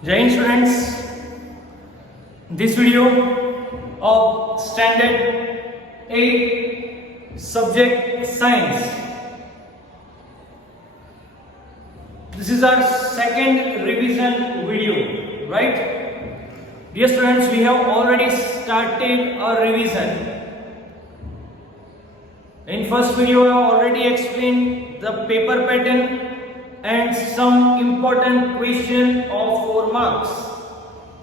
Jai Hind students, this video of standard 8 subject science. This is our second revision video, right? Dear students, we have already started our revision. In first video I have already explained the paper pattern and some important question of 4 marks,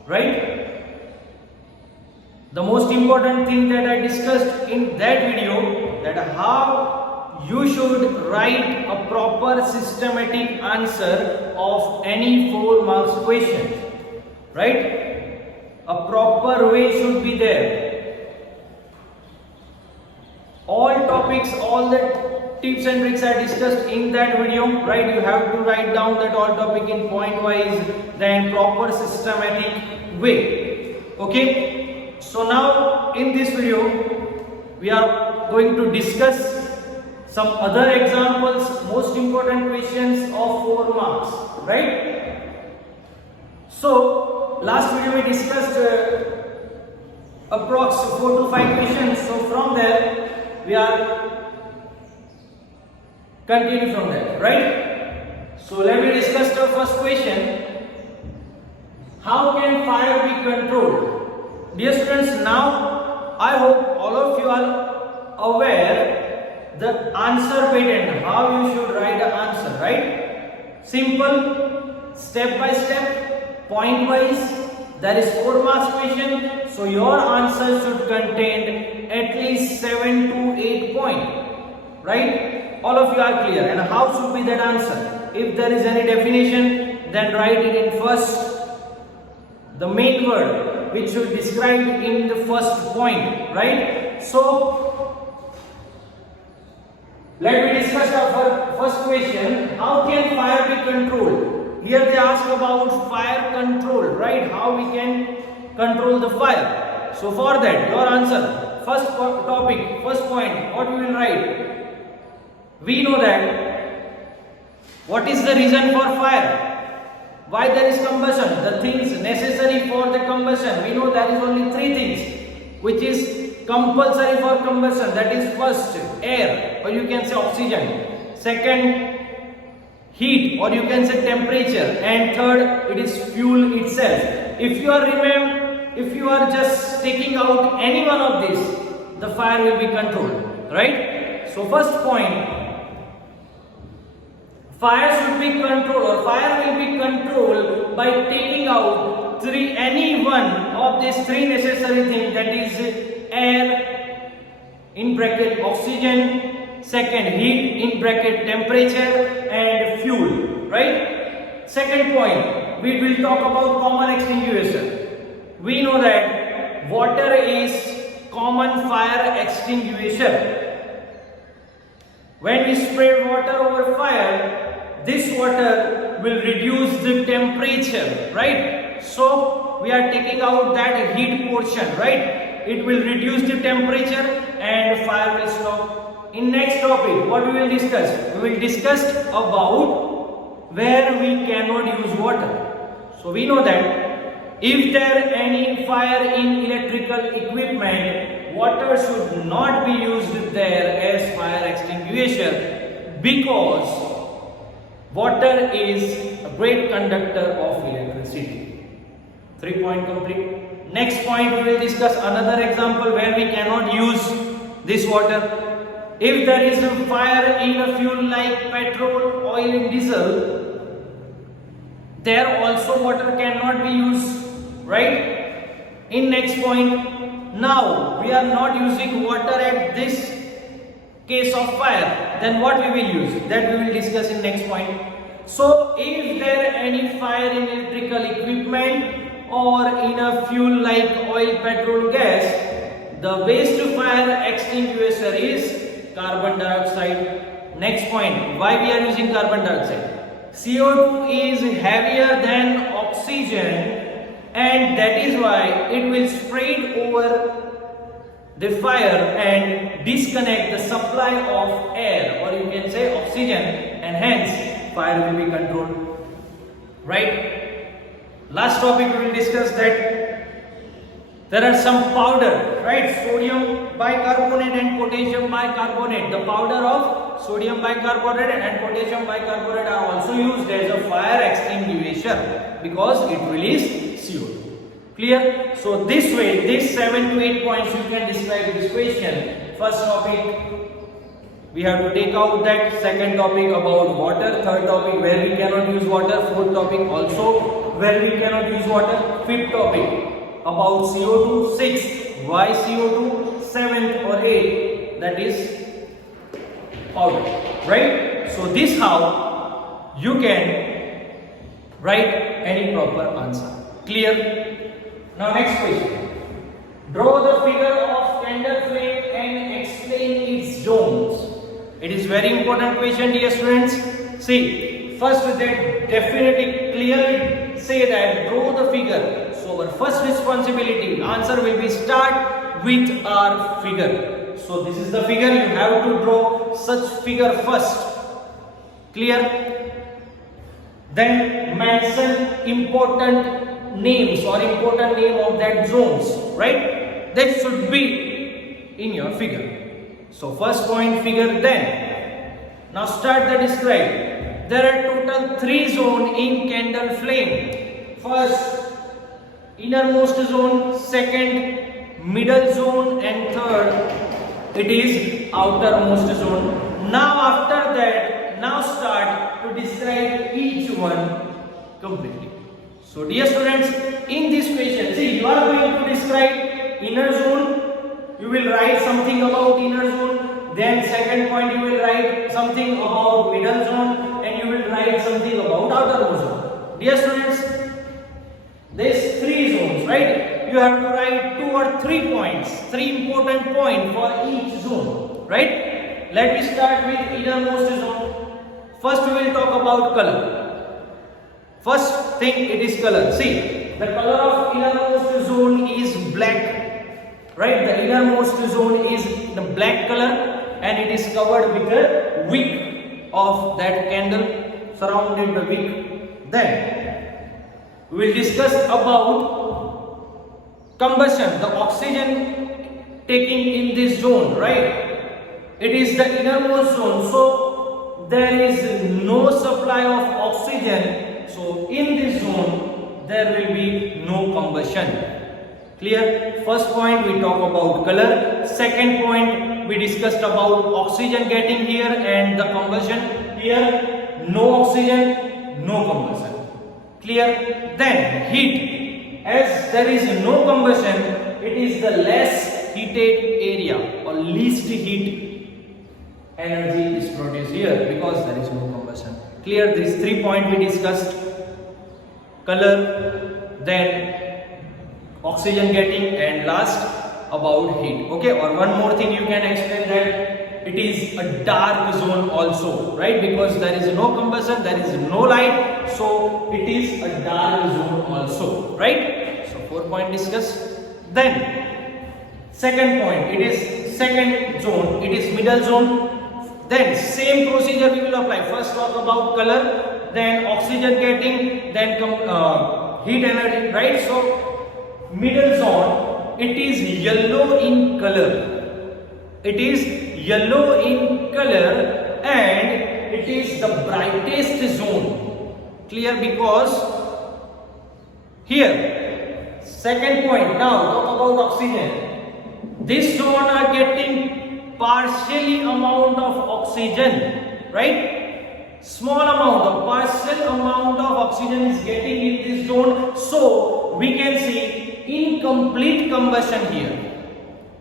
right? The most important thing that I discussed in that video, that how you should write a proper systematic answer of any 4 marks question, right? A proper way should be there. All topics, all the tips and tricks are discussed in that video, right? You have to write down that all topic in point wise, then proper systematic way. Okay, so now in this video we are going to discuss some other examples, most important questions of 4 marks, right? So last video we discussed approx 4 to 5 questions, so from there we are continue from there, right? So let me discuss the first question. How can fire be controlled? Dear students, now I hope all of you are aware the answer pattern, how you should write the answer, right? Simple, step by step, point wise. There is 4 marks question, so your answer should contain at least 7 to 8 points, right? All of you are clear. And how should be that answer? If there is any definition, then write it in first, the main word which should describe in the first point, right? So let me discuss our first question. How can fire be controlled? Here they ask about fire control, right? How we can control the fire. So for that, your answer, first topic, first point, what we will write? We know that what is the reason for fire? Why there is combustion? The things necessary for the combustion. We know there is only 3 things which is compulsory for combustion. That is first, air, or you can say oxygen. Second, heat, or you can say temperature. And third, it is fuel itself. If you are just taking out any one of these, the fire will be controlled, right? So first point, fire should be controlled, or fire will be controlled by taking out any one of these 3 necessary things, that is air in bracket oxygen, second heat in bracket temperature, and fuel, right? Second point, we will talk about common extinguisher. We know that water is common fire extinguisher. When we spray water over fire, this water will reduce the temperature, right? So we are taking out that heat portion, right? It will reduce the temperature and fire will stop. In next topic, what we will discuss? We will discuss about where we cannot use water. So we know that if there any fire in electrical equipment, water should not be used there as fire extinguisher, because water is a great conductor of electricity. 3 point complete. Next point, we will discuss another example where we cannot use this water. If there is a fire in a fuel like petrol, oil and diesel, there also water cannot be used, right? In next point, now we are not using water at this case of fire, then what we will use? That we will discuss in next point. So if there any fire in electrical equipment or in a fuel like oil, petrol, gas, the waste fire extinguisher is carbon dioxide. Next point, why we are using carbon dioxide? CO2 is heavier than oxygen, and that is why it will spread over the fire and disconnect the supply of air, or you can say oxygen, and hence fire will be controlled, right? Last topic we will discuss that there are some powder, right? Sodium bicarbonate and potassium bicarbonate. The powder of sodium bicarbonate and potassium bicarbonate are also used as a fire extinguisher because it releases CO2. Clear? So this way, these 7 to 8 points you can describe this question. First topic, we have to take out that. Second topic about water. Third topic where we cannot use water. Fourth topic also where we cannot use water. Fifth topic about CO2. Sixth, why CO2. Seventh or eighth, that is powder. Right? So this how you can write any proper answer. Clear? Now next question. Draw the figure of candle flame and explain its zones. It is very important question, dear students. See, first they definitely clearly say that draw the figure. So our first responsibility, answer will be start with our figure. So this is the figure, you have to draw such figure first. Clear? Then mention important names or important name of that zones, right? That should be in your figure. So first point figure, then now start the describe. There are total 3 zones in candle flame. First, innermost zone, second, middle zone, and third, it is outermost zone. Now after that, now start to describe each one completely. So dear students, in this question, see, you are going to describe inner zone. You will write something about inner zone, then second point you will write something about middle zone, and you will write something about outer zone. Dear students, there is 3 zones, right? You have to write 2 or 3 points, 3 important points for each zone, right? Let me start with innermost zone. First we will talk about color. First thing, it is color. See, the color of innermost zone is black. Right, the innermost zone is the black color and it is covered with the wick of that candle, surrounded the wick. Then we will discuss about combustion, the oxygen taking in this zone, right? It is the innermost zone, so there is no supply of oxygen. So in this zone there will be no combustion. Clear? First point we talk about color. Second point we discussed about oxygen getting here and the combustion. Here, no oxygen, no combustion. Clear? Then heat. As there is no combustion, it is the less heated area or least heat energy is produced here because there is no combustion. Clear? These 3 points we discussed. Color, then oxygen getting, and last about heat. Okay, or one more thing you can explain that it is a dark zone also, right? Because there is no combustion, there is no light, so it is a dark zone also, right? So 4 point discussed. Then second point, it is second zone, it is middle zone. Then same procedure we will apply. First talk about color, then oxygen getting, then heat energy, right? So middle zone, it is yellow in color. It is yellow in color and it is the brightest zone. Clear? Because here, second point, now talk about oxygen. This zone are getting partially amount of oxygen, right? Small amount of partial amount of oxygen is getting in this zone, so we can see incomplete combustion here.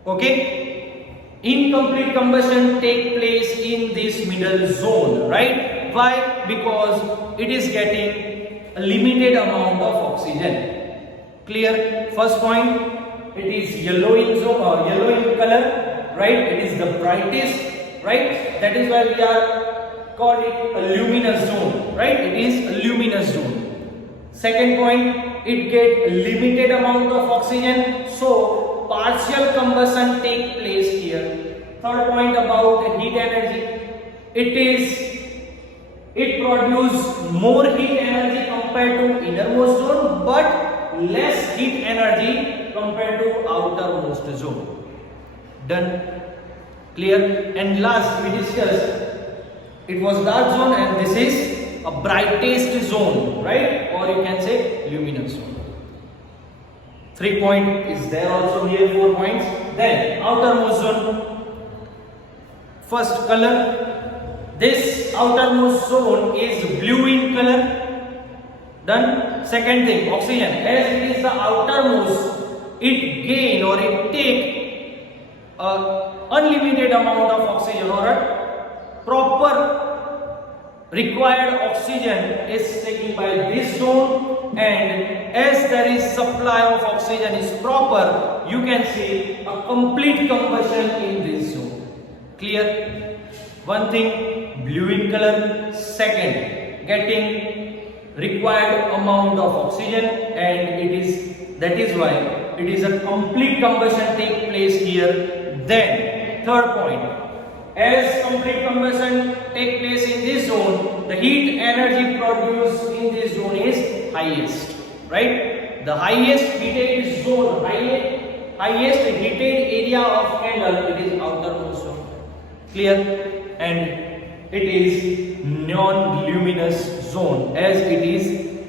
Okay, incomplete combustion take place in this middle zone, right? Why? Because it is getting a limited amount of oxygen. Clear? First point, it is yellow in zone or yellow in color, right? It is the brightest, right? That is why we are called it a luminous zone, right? It is a luminous zone. Second point, it get limited amount of oxygen, so partial combustion take place here. Third point about heat energy, it produce more heat energy compared compared to innermost zone, but less heat energy compared to outermost zone. Done? Clear? And last we discussed, it was dark zone and this is a brightest zone, right? Or you can say luminous zone. 3 point is there also here, 4 points. Then outermost zone. First color. This outermost zone is blue in color. Done. Second thing, oxygen. As it is the outermost, it gain or it take unlimited amount of oxygen, or a proper required oxygen is taken by this zone, and as there is supply of oxygen is proper, you can see a complete combustion in this zone. Clear? One thing, blue in color. Second, getting required amount of oxygen, and that is why it is a complete combustion take place here. Then third point, as complete combustion take place in this zone, the heat energy produced in this zone is highest, right? The highest heated zone, highest heated area of candle, it is outermost zone. Clear? And it is non-luminous zone, as it is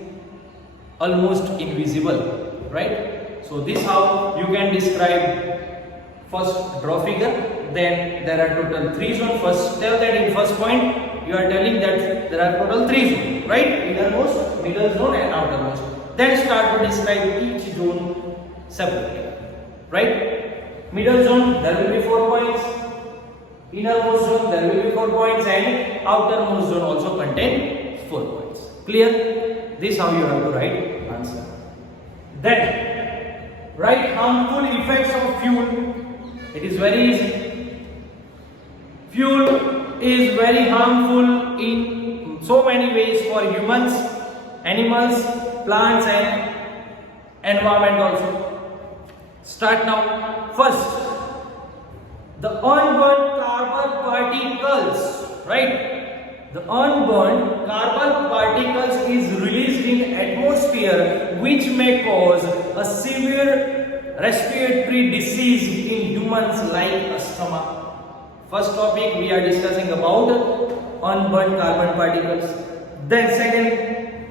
almost invisible, right? So this how you can describe. First draw figure, then there are total 3 zones. First tell that in first point you are telling that there are total 3 zones, right? Innermost, middle zone and outermost. Then start to describe each zone separately, right? Middle zone there will be 4 points, innermost zone there will be 4 points, and outermost zone also contain 4 points. Clear? This how you have to write answer. Then write harmful effects of fuel. It is very easy. Fuel is very harmful in so many ways for humans, animals, plants and environment also. Start now. First, the unburned carbon particles, right? The unburned carbon particles is released in atmosphere, which may cause a severe respiratory disease in humans like asthma. First topic we are discussing about unburned carbon particles. Then second,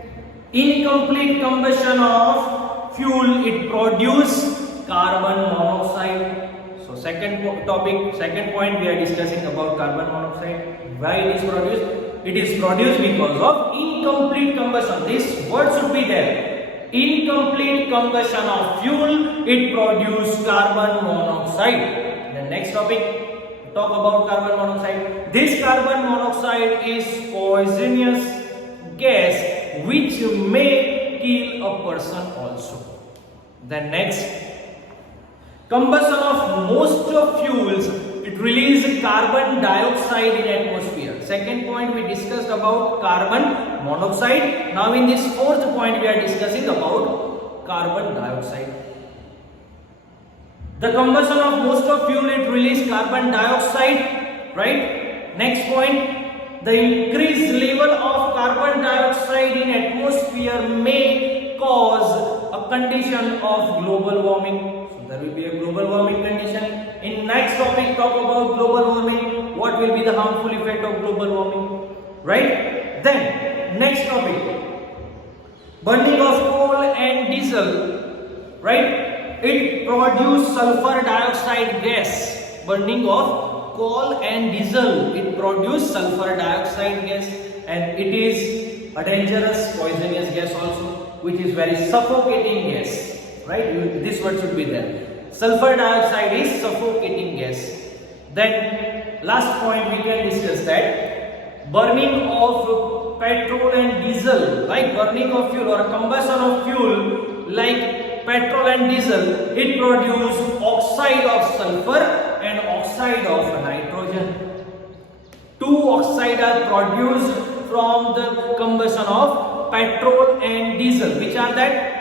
incomplete combustion of fuel, it produces carbon monoxide. So second point we are discussing about carbon monoxide. Why it is produced? It is produced because of incomplete combustion. This word should be there. Incomplete combustion of fuel, it produces carbon monoxide. The next topic, talk about carbon monoxide. This carbon monoxide is poisonous gas which may kill a person also. The next, combustion of most of fuels, it releases carbon dioxide in atmosphere. Second point we discussed about carbon monoxide. Now in this fourth point we are discussing about carbon dioxide. The combustion of most of fuel, it releases carbon dioxide, right? Next point, the increased level of carbon dioxide in atmosphere may cause a condition of global warming. So there will be a global warming condition. In next topic, talk about global warming. What will be the harmful effect of global warming, right? Then next topic, burning of coal and diesel, right? It produces sulfur dioxide gas. Burning of coal and diesel, it produces sulfur dioxide gas, and it is a dangerous poisonous gas also, which is very suffocating gas, right? This word should be there. Sulfur dioxide is suffocating gas. Then last point we can discuss that burning of petrol and diesel, like burning of fuel or combustion of fuel like petrol and diesel, it produces oxide of sulfur and oxide of nitrogen. Two oxides are produced from the combustion of petrol and diesel. Which are that?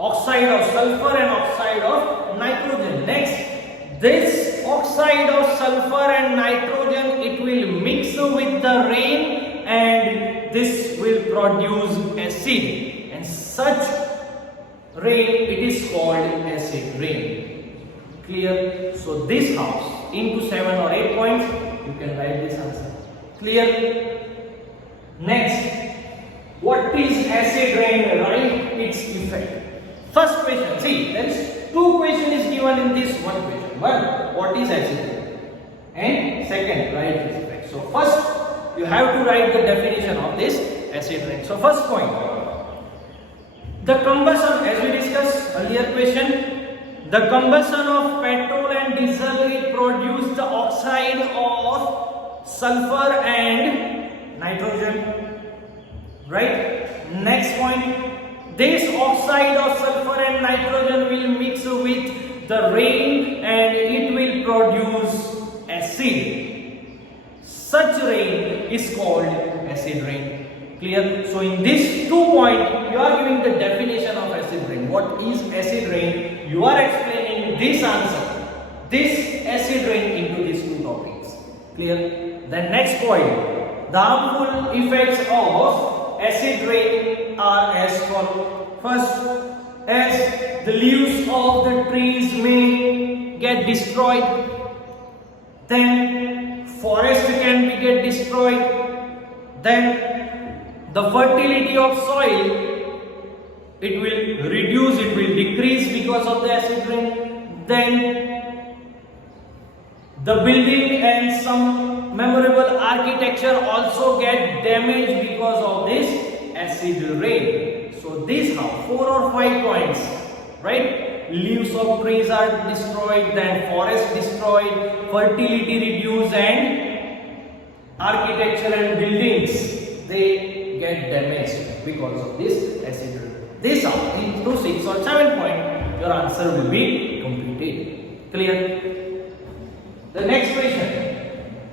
Oxide of sulfur and oxide of nitrogen. Next, this oxide of sulfur and nitrogen, it will mix with the rain and this will produce acid, and such rain it is called acid rain. Clear? So this house into 7 or 8 points you can write this answer. Clear? Next, what is acid rain? Write its effect. First question, see, there is 2 questions is given in this one question. One, what is acid rain? And second, write its effect. So first, you have to write the definition of this acid rain. So first point, the combustion, as we discussed earlier question, the combustion of petrol and diesel it produce the oxide of sulfur and nitrogen. Right? Next point, this oxide of sulfur and nitrogen will mix with the rain and it will produce acid. Such rain is called acid rain. Clear? So in this 2 points, you are giving the definition of acid rain. What is acid rain? You are explaining this answer, this acid rain into these 2 topics. Clear? The next point, the harmful effects of acid rain are as follows. First, as the leaves of the trees may get destroyed, then forest can be get destroyed, then the fertility of soil it will reduce, it will decrease because of the acid rain, then the building and some memorable architecture also get damaged because of this acid rain. So these are 4 or 5 points, right? Leaves of trees are destroyed, then forest destroyed, fertility reduced, and architecture and buildings they get damaged because of this acid rain. These are into 6 or 7 points. Your answer will be completed. Clear? The next question,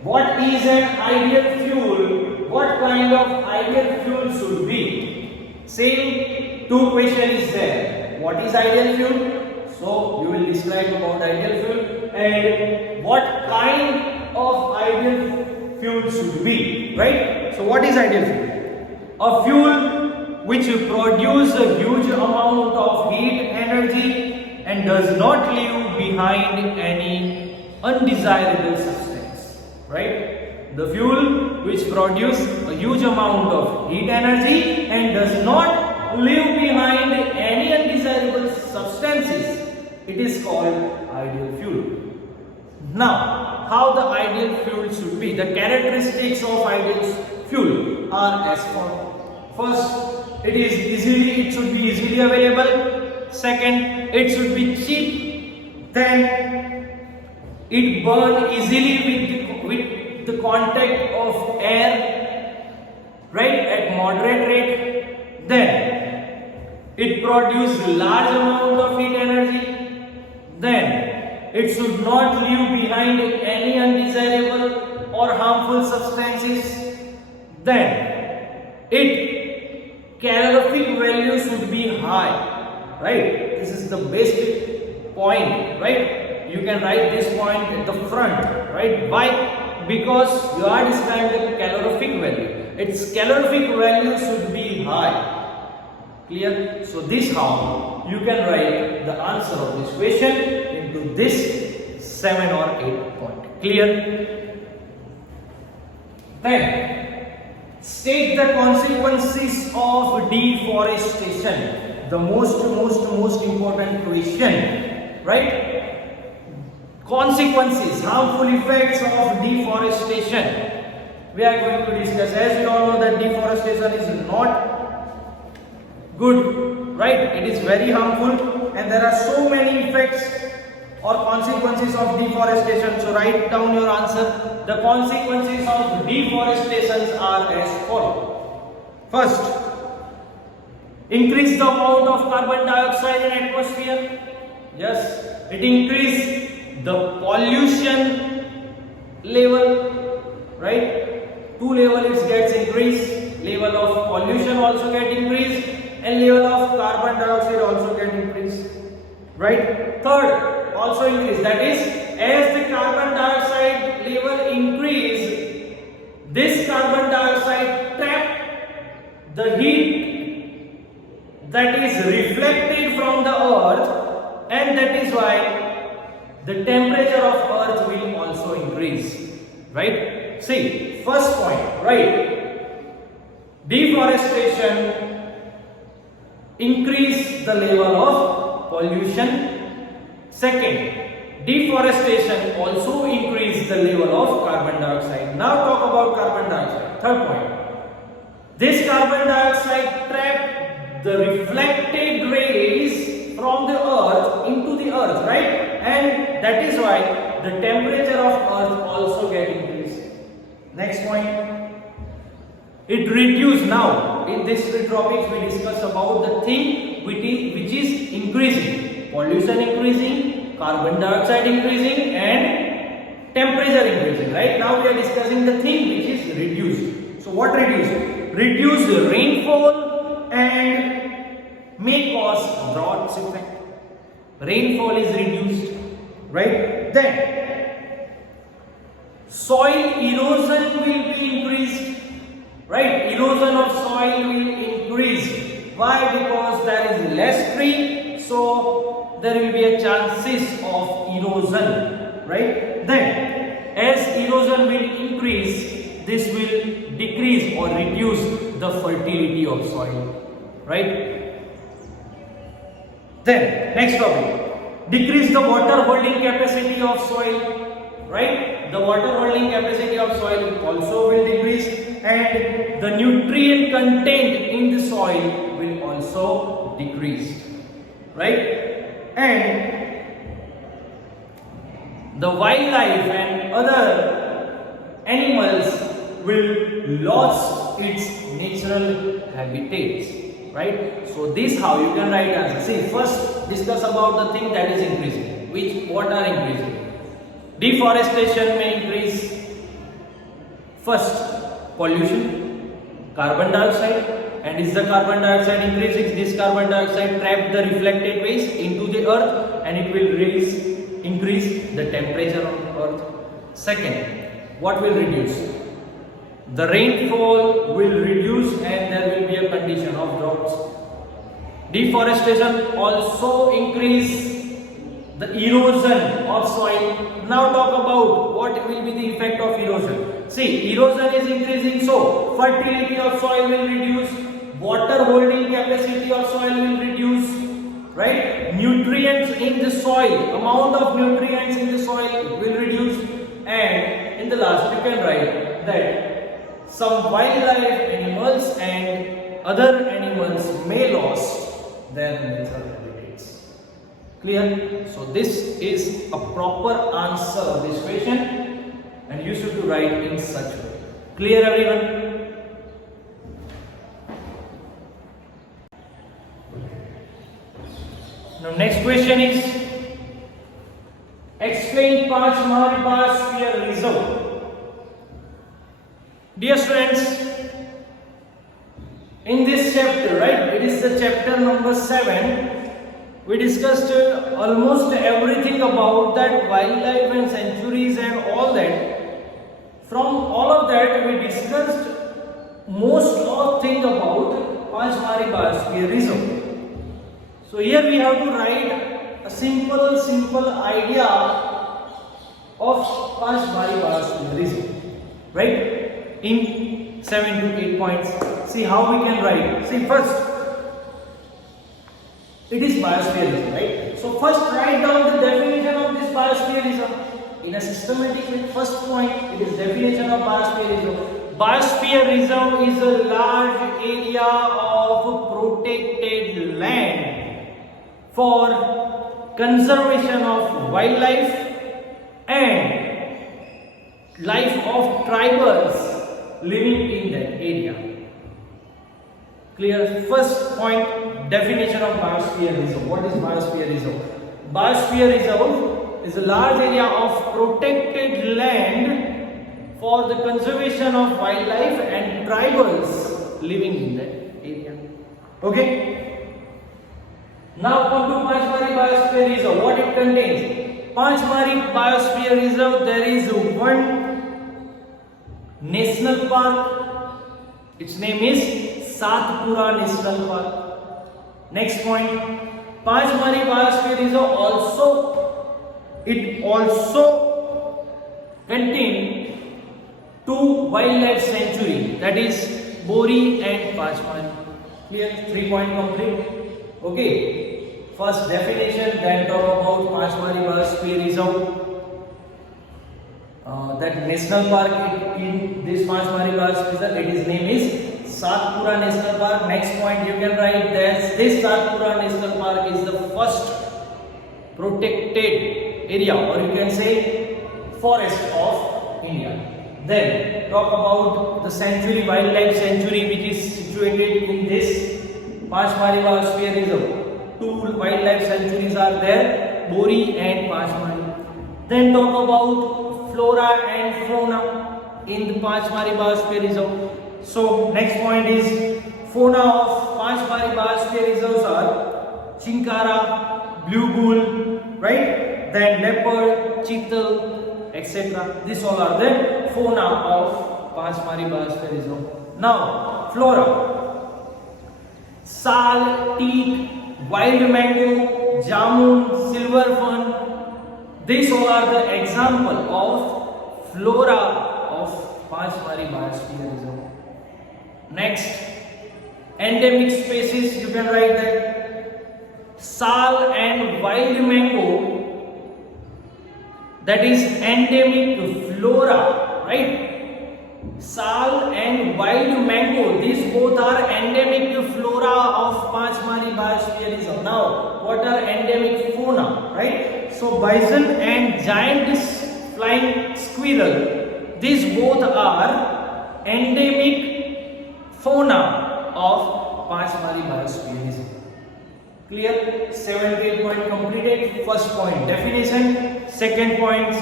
what is an ideal fuel? What kind of ideal fuel should be? Same 2 questions is there. What is ideal fuel? So you will describe about ideal fuel and what kind of ideal fuel should be, right? So what is ideal fuel? A fuel which produces a huge amount of heat energy and does not leave behind any undesirable substance, right? The fuel which produces a huge amount of heat energy and does not leave behind any undesirable substances, it is called ideal fuel. Now, how the ideal fuel should be? The characteristics of ideal fuel are as follows. First, it should be easily available. Second, it should be cheap. Then it burns easily with the contact of air, right, at moderate rate. Then it produces large amount of heat energy. Then it should not leave behind any undesirable or harmful substances. Then its calorific value should be high, right? This is the basic point, right? You can write this point at the front, right? Why? Because you are describing the calorific value. Its calorific value should be high. Clear? So this how you can write the answer of this question into this 7 or 8 point. Clear? Then state the consequences of deforestation. The most important question, right? Consequences, harmful effects of deforestation. We are going to discuss. As we all know that deforestation is not good, right? It is very harmful and there are so many effects or consequences of deforestation. So write down your answer. The consequences of deforestation are as follows. First, increase the amount of carbon dioxide in atmosphere. Yes, it increase the pollution level, right? 2 levels gets increased, level of pollution also get increased and level of carbon dioxide also get increased, right? Third, also increase, that is, as the carbon dioxide level increase, this carbon dioxide trap the heat that is reflected from the earth, and that is why the temperature of earth will also increase, right? See, first point, right? Deforestation increase the level of pollution. Second, deforestation also increase the level of carbon dioxide. Now talk about carbon dioxide. Third point, this carbon dioxide trap the reflected rays from the earth into the earth, right? And that is why the temperature of earth also get increased. Next point, it reduce. Now in this topics we discuss about the thing which is increasing, pollution increasing, carbon dioxide increasing, and temperature increasing, right? Now we are discussing the thing which is reduced. So what reduce? Reduce rainfall and may cause droughts effect. Rainfall is reduced, right? Then soil erosion will be increased, right? Erosion of soil will increase. Why? Because there is less tree, so there will be a chances of erosion, right? Then as erosion will increase, this will decrease or reduce the fertility of soil, right? Then next topic, decrease the water holding capacity of soil, right? The water holding capacity of soil also will decrease, and the nutrient content in the soil will also decrease, right? And the wildlife and other animals will lose its natural habitats, right? So this how you can write answer. See, first discuss about the thing that is increasing. What are increasing? Deforestation may increase. First, pollution, carbon dioxide, and is the carbon dioxide increasing? This carbon dioxide trap the reflected rays into the earth, and it will increase the temperature of the earth. Second, what will reduce? The rainfall will reduce, and there will be a condition of droughts. Deforestation also increase the erosion of soil. Now talk about what will be the effect of erosion. See, erosion is increasing, so fertility of soil will reduce, water holding capacity of soil will reduce, right? Nutrients in the soil, amount of nutrients in the soil will reduce, and in the last you can write that some wildlife animals and other animals may lose their natural habitats. Clear? So this is a proper answer of this question, and you should write in such way. Clear, everyone? Now next question is, explain Panchmahal Biosphere Reserve. Dear students, in this chapter, right, it is the chapter number 7, we discussed almost everything about that wildlife and sanctuaries and all that. From all of that, we discussed most of thing about Panchmahal Biosphere Reserve. So here we have to write a simple idea of Panchmahal Biosphere Reserve, right? In 7 to 8 points. See how we can write. See, first, it is biospherism, right? So first write down the definition of this biospherism. In a systematic way, first point, it is definition of biospherism. Biospherism is a large area of protected land for conservation of wildlife and life of tribals living in that area. Clear? First point, definition of biosphere reserve. What is biosphere reserve? Biosphere reserve is a large area of protected land for the conservation of wildlife and tribals living in that area. Okay? Now come to Panchmahal Biosphere Reserve. What it contains? Panchmahal Biosphere Reserve, there is one national park. Its name is Satpura National Park. Next point, Panchmari Biosphere Reserve also contain two wildlife sanctuary, that is Bori and Panchmari. Clear? 3 point complete. Okay. First definition, then talk about Panchmari Biosphere Reserve. That national park in this Panchmari Biosphere Reserve, its name is Satpura National Park. Next point you can write that this Satpura National Park is the first protected area, or you can say forest of India. Then talk about the sanctuary, wildlife sanctuary, which is situated in this Panchmari Biosphere Reserve. Two wildlife sanctuaries are there, Bori and Panchmari. Then talk about flora and fauna in the Panchmari Biosphere Reserve. So next point is fauna of Panchmari Biosphere Reserves are chinkara, blue bull, right? Then leopard, cheetal, etc. These all are the fauna of Panchmari Biosphere Reserve. Now flora: sal, teak, wild mango, jamun, silver fern. These all are the example of flora of Panchmari Biosphere Reserve. Next, endemic species, you can write that sal and wild mango, that is endemic flora, right? Sal and wild mango, these both are endemic flora of Panchmari Biosphere Reserve. Now, what are endemic fauna, right? So, bison and giant flying squirrel, these both are endemic fauna of Panchmari Biosphere Reserve. Clear? 78 point completed. First point definition. Second point,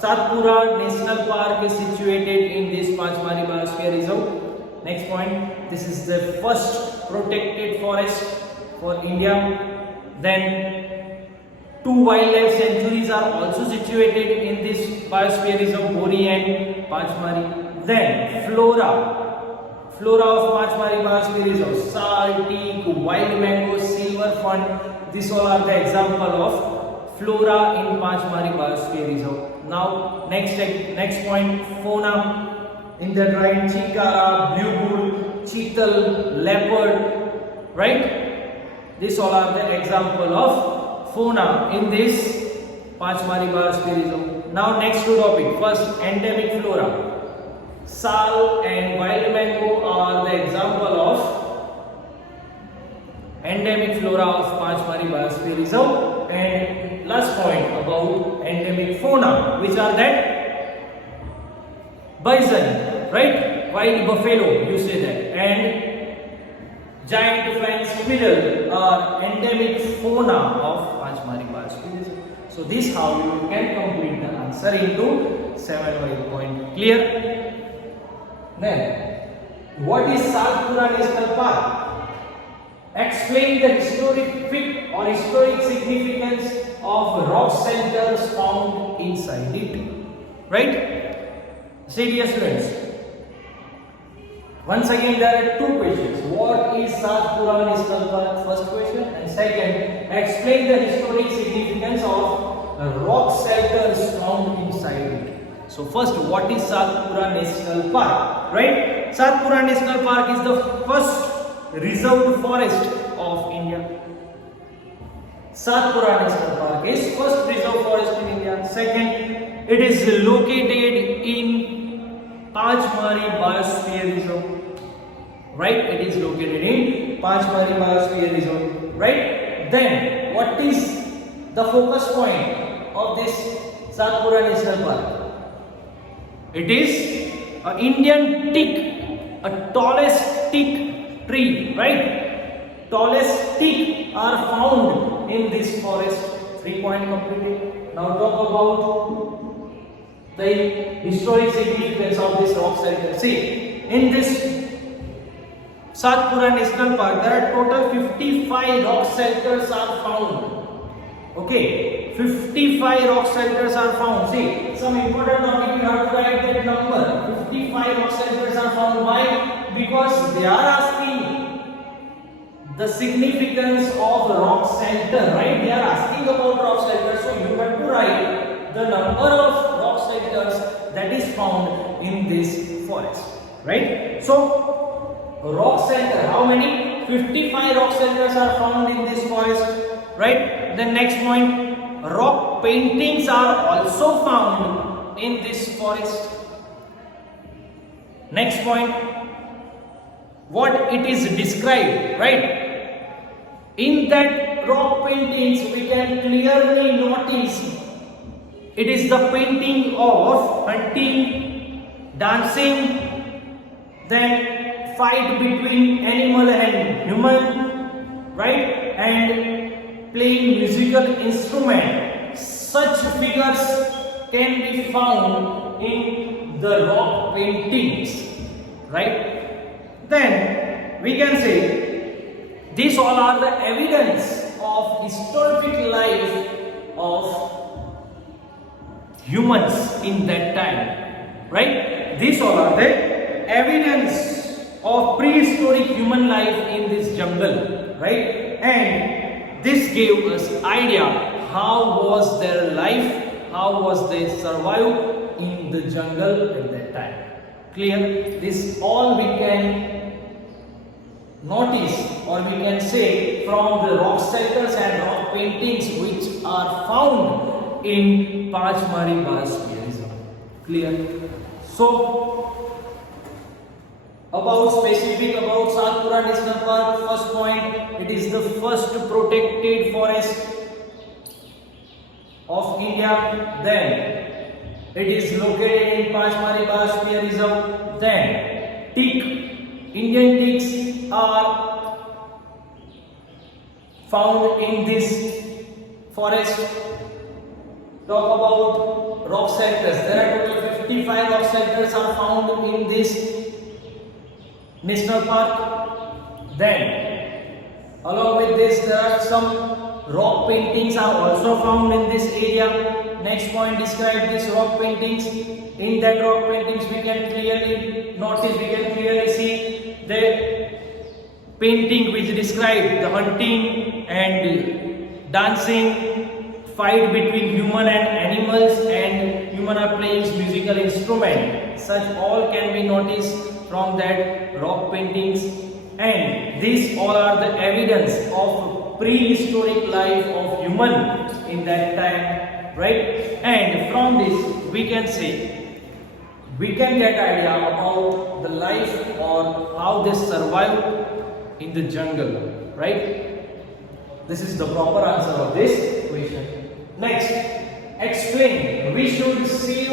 Satpura National Park is situated in this Panchmari Biosphere Reserve. Next point, this is the first protected forest for India. Then two wildlife sanctuaries are also situated in this Biosphere Reserve, Bori and Panchmari. Then flora of Panchmari Biosphere Reserve: sal, teak, wild mango, silver fern. These all are the example of flora in Panchmari Biosphere Reserve. Now next point, fauna. In that right, chinkara, blue bull, cheetal, leopard, right? These all are the example of fauna in this Panchmari Biosphere Reserve. Now next two topic. First, endemic flora. Sal and wild mango are the example of endemic flora of Panchmari Biosphere Reserve. And last point about endemic fauna, which are that bison, right? Wild buffalo, you say that, and giant flying squirrel are endemic fauna of Panchmari Biosphere Reserve. So this how you can complete the answer into 7 point. Clear? Then, what is Satpura National Park? Explain the historic significance of rock shelters found inside it. Right? Say, dear students. Once again, there are two questions. What is Satpura National Park? First question. And second, explain the historic significance of rock shelters found inside it. So first, what is Satpura National Park? Right? Satpura National Park is the first reserved forest of India. Satpura National Park is first reserved forest in India. Second, it is located in Panchmari Biosphere Reserve. Right? It is located in Panchmari Biosphere Reserve. Right? Then, what is the focus point of this Satpura National Park? It is an Indian teak, a tallest teak tree, right? Tallest teak are found in this forest. 3 point completed. Now talk about the historic significance of this rock shelter. See, in this Satpura National Park, there are total 55 rock shelters are found. Okay, 55 rock shelters are found. See, some important topic you have to write that number. 55 rock shelters are found. Why? Because because they are asking the significance of rock center, right? They are asking about rock center, so you have to write the number of rock centers that is found in this forest, right? So rock center, how many? 55 rock centers are found in this forest, right? The next point, rock paintings are also found in this forest. Next point, what it is described, right? In that rock paintings we can clearly notice it is the painting of hunting, dancing, then fight between animal and human, right? And playing musical instrument. Such figures can be found in the rock paintings, right? Then we can say these all are the evidence of historic life of humans in that time, right? These all are the evidence of prehistoric human life in this jungle, right? And this gave us idea how was their life, how was they survive in the jungle at that time. Clear? This all we can notice, or we can say, from the rock centers and rock paintings which are found in Pachmari Biosphere Reserve. Clear? So, about specific about Satpura National Park, first point, it is the first protected forest of India. Then, it is located in Pachmari Biosphere Reserve. Then, teak. Indian teaks are found in this forest. Talk about rock sectors. There are total 55 rock sectors are found in this national park. Then, along with this, there are some rock paintings are also found in this area. Next point, describe this rock paintings. In that rock paintings, we can clearly notice, we can clearly see the painting which describe the hunting and dancing, fight between human and animals, and human are playing musical instrument. Such all can be noticed from that rock paintings, and these all are the evidence of prehistoric life of human in that time, right? And from this we can say, we can get idea about the life or how they survive in the jungle, right? This is the proper answer of this question. Next, explain. We should save,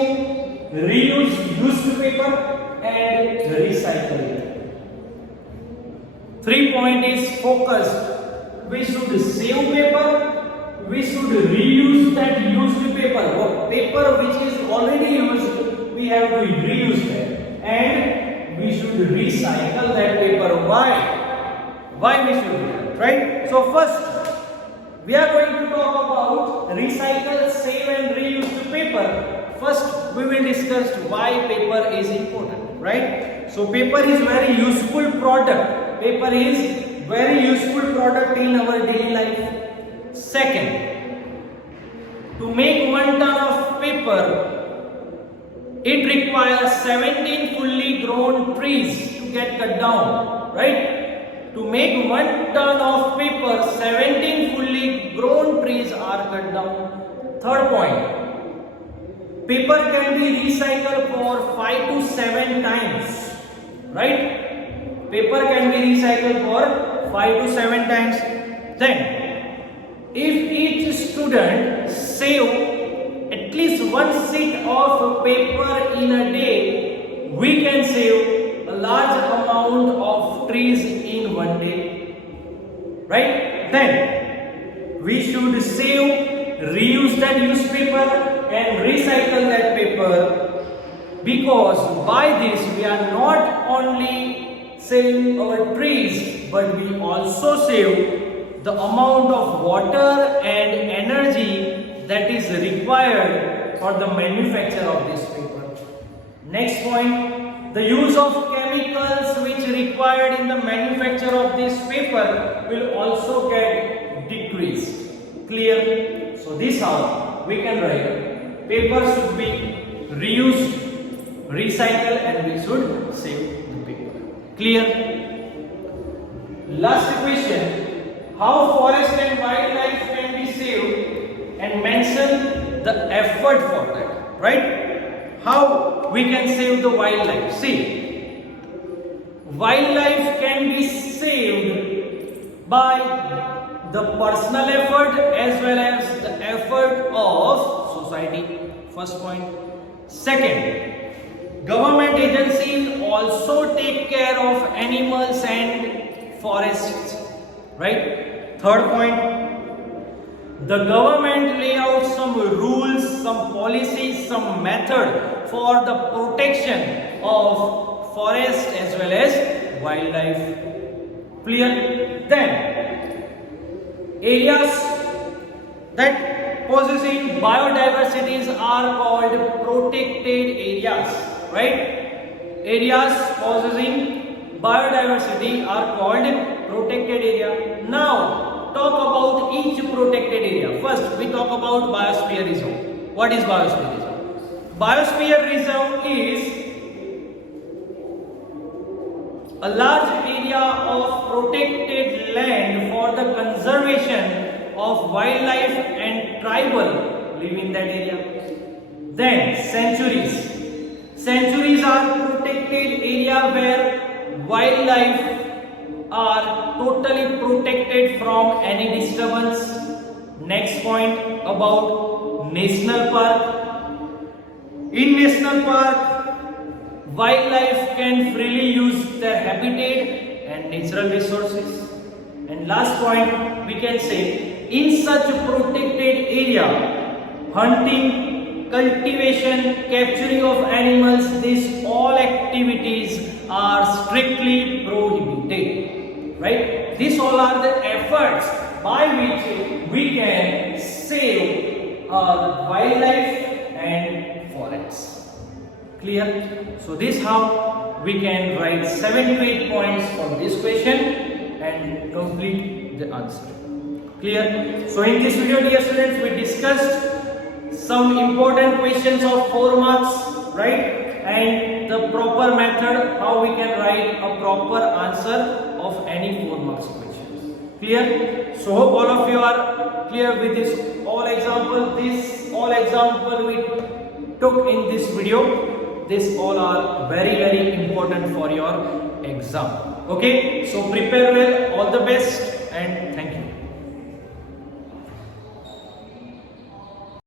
reuse used paper and recycle it. 3 point is focused. We should save paper, we should reuse that used paper. What paper which is already used, we have to reuse that, and we should recycle that paper. Why we should do that, right? So first, we are going to talk about recycle, save and reuse the paper. First, we will discuss why paper is important, right? So paper is very useful product. Paper is very useful product in our daily life. Second, to make 1 ton of paper, it requires 17 fully grown trees to get cut down, right? To make 1 ton of paper, 17 fully grown trees are cut down. Third point, paper can be recycled for 5 to 7 times, right? Paper can be recycled for 5 to 7 times. Then, if each student save at least 1 sheet of paper in a day, we can save a large amount of trees in 1 day, right? Then we should save, reuse that newspaper and recycle that paper, because by this we are not only saving our trees, but we also save the amount of water and energy that is required for the manufacture of this paper. Next point, the use of chemicals which required in the manufacture of this paper will also get decreased. Clear? So this how we can write paper should be reused, recycled, and we should save the paper. Clear? Last question, how forest and wildlife can be saved, and mention the effort for that, right? How we can save the wildlife? See, wildlife can be saved by the personal effort as well as the effort of society. First point. Second, government agencies also take care of animals and forests, right? Third point, the government lay out some rules, some policies, some method for the protection of forest as well as wildlife. Clear? Then, areas that possessing biodiversities are called protected areas, right? Areas possessing biodiversity are called protected area. Now, talk about each protected area. First, we talk about biosphere reserve. What is biosphere reserve? Biosphere reserve is a large area of protected land for the conservation of wildlife and tribal live in that area. Then sanctuaries. Sanctuaries are protected area where wildlife are totally protected from any disturbance. Next point about national park. In national park, wildlife can freely use their habitat and natural resources. And last point, we can say, in such protected area, hunting, cultivation, capturing of animals, these all activities are strictly prohibited, right? These all are the efforts by which we can save our wildlife and forests. Clear? So this how we can write 7 to 8 points on this question and complete the answer. Clear? So in this video, dear students, we discussed some important questions of 4 marks, right? And the proper method how we can write a proper answer of any 4 marks questions. Clear? So hope all of you are clear with this all example. This all example we took in this video. This all are very important for your exam. Okay? So prepare well. All the best and